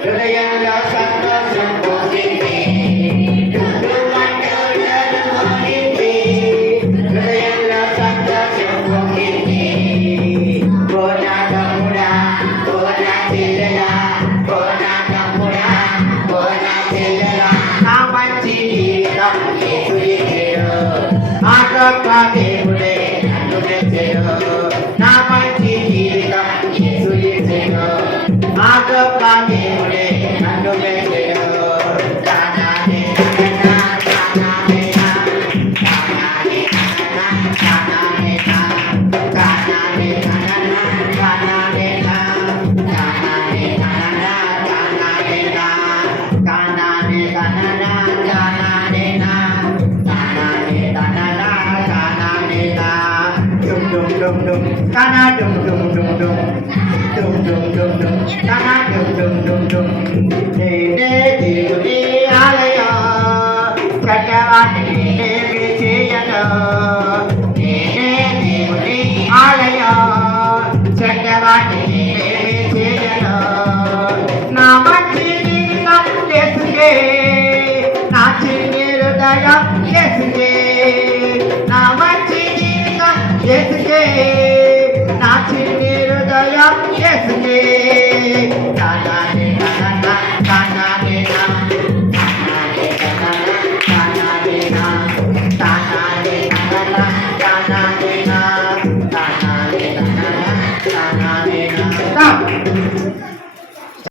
హృదయంలో సంతోషం పోసింది హృదయంలో సంతోషం పొంగింది కోనా తమ్ముడా కోనా చెల్లెలా కోనా తమ్ముడా కోనా చెల్లెలా నా మంచి జీవితం యేసు ఇచ్చెను ఆ గొప్ప దేవుడే నన్ను మెచ్చెను నా మంచి జీవితం యేసు ఇచ్చెను ఆ గొప్ప దేవుడే నన్ను మెచ్చెను Kana dum dum dum dum dum dum dum dum kana dum dum dum dum ne ne devuni alaya katavani ne vichayana ne ne devuni alaya katavani ne vichayana namati nam yesuge nachi nirudaya yesuge namati nam yesuge నాచి హృదయం యేసుకే